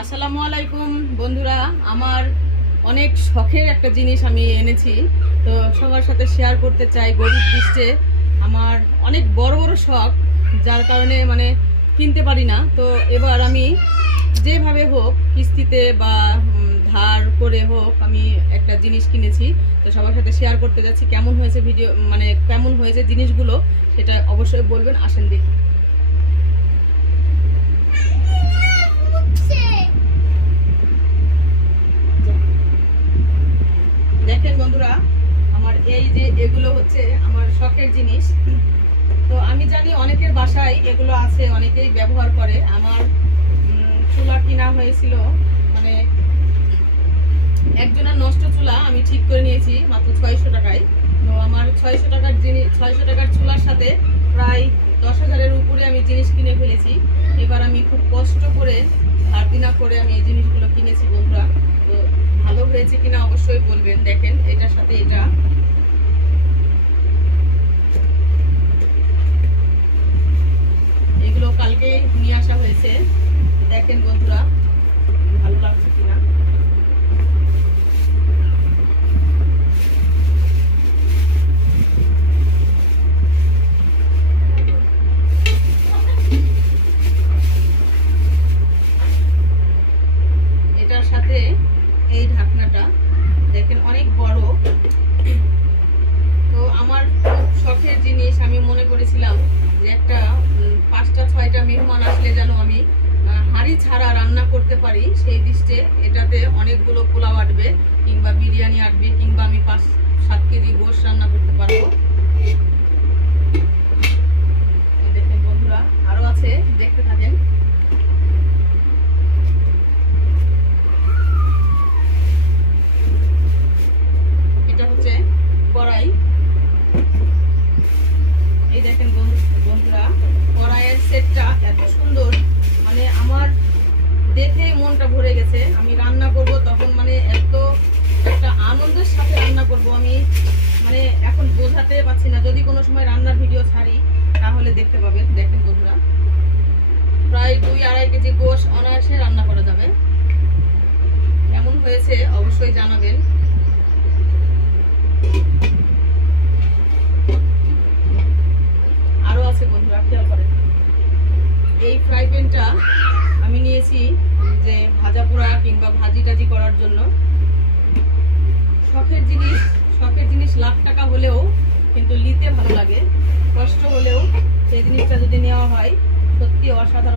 আসসালামু আলাইকুম বন্ধুরা, আমার অনেক শখের একটা জিনিস আমি এনেছি, তো সবার সাথে শেয়ার করতে চাই। গরিব দৃষ্টে আমার অনেক বড় বড় শখ, যার কারণে কিনতে পারি না। তো এবার আমি যেভাবে হোক, কিস্তিতে বা ধার করে হোক, আমি একটা জিনিস কিনেছি। তো সবার সাথে শেয়ার করতে যাচ্ছি কেমন হয়েছে ভিডিও, কেমন হয়েছে জিনিসগুলো, সেটা অবশ্যই বলবেন। আসেন দেখি। দেখেন বন্ধুরা, আমার এই যে এগুলো হচ্ছে আমার শখের জিনিস। তো আমি জানি অনেকের বাসায় এগুলো আছে, অনেকেই ব্যবহার করে। আমার চুলা কিনা হয়েছিল, একজনের নষ্ট চুলা আমি ঠিক করে নিয়েছি মাত্র 600 টাকায়। তো আমার 600 টাকার জিনিস, 600 টাকার চুলার সাথে প্রায় 10,000-এর উপরে আমি জিনিস কিনে ফেলেছি। এবার আমি খুব কষ্ট করে ধার দিনা করে আমি এই জিনিসগুলো কিনেছি বন্ধুরা। তো ভালো হয়েছে কিনা অবশ্যই বলবেন। দেখেন, এটার সাথে এগুলো কালকে নিয়ে আসা হয়েছে। দেখেন বন্ধুরা, ভালো লাগছে কিনা। এটার সাথে এই ঢাকনাটা দেখেন অনেক বড়। তো আমার শখের জিনিস, আমি মনে করেছিলাম যে একটা 5টা 6টা মেহমান আসলে যেন আমি হাঁড়ি ছাড়া রান্না করতে পারি। সেই দৃষ্টে এটাতে অনেকগুলো পোলাও আটবে, কিংবা বিরিয়ানি আটবে, কিংবা আমি 5-7 কেজি গোশ রান্না করতে পারবো। দেখেন বন্ধুরা, আরো আছে, দেখতে থাকেন। এটা হচ্ছে কড়াই। এই দেখেন বন্ধুরা, কড়াইয়ের সেটটা এত সুন্দর, আমার দেখে মনটা ভরে গেছে। আমি রান্না করব তখন এত একটা আনন্দের সাথে রান্না করব, আমি এখন বোঝাতে পারছি না। যদি কোনো সময় রান্নার ভিডিও ছাড়ি তাহলে দেখতে পাবেন। দেখেন বন্ধুরা, প্রায় 2-2.5 কেজি গোশ অনায়াসে রান্না করা যাবে। কেমন হয়েছে অবশ্যই জানাবেন। আরো আছে বন্ধুরা, খেয়াল করেন। এই ফ্রাই প্যানটা আমি নিয়েছি যে ভাজা পোড়া কিংবা ভাজি টাজি করার জন্য। শখের জিনিস লাখ টাকা হলেও কিন্তু নিতে ভালো লাগে। কষ্ট হলেও সেই জিনিসটা যদি নেওয়া হয়, সত্যি অসাধারণ।